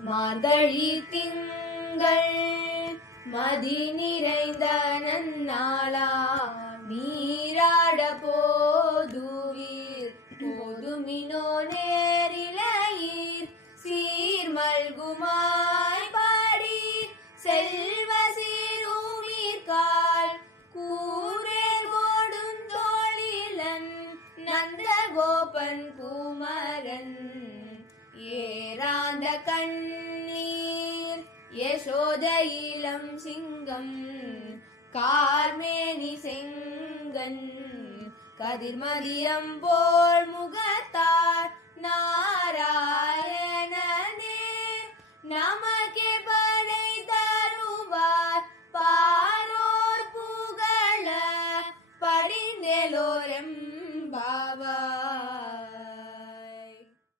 மார்கழி திங்கள் மதி நிறைந்த நன்னாளா நீராட போதுவீர் போதுமினோ நேரிலையீர் சீர்மல்குமாய் பாடி செல்வ சீருமீர்கால் கூரேர் ஓடும் தோழிலன் நந்தகோபன் பூமரன் ஏராந்த கண்ணீர் யசோத இளம் சிங்கம் கார்மேனி செங்கன் கதிர்மதியம் போல் முகத்தார்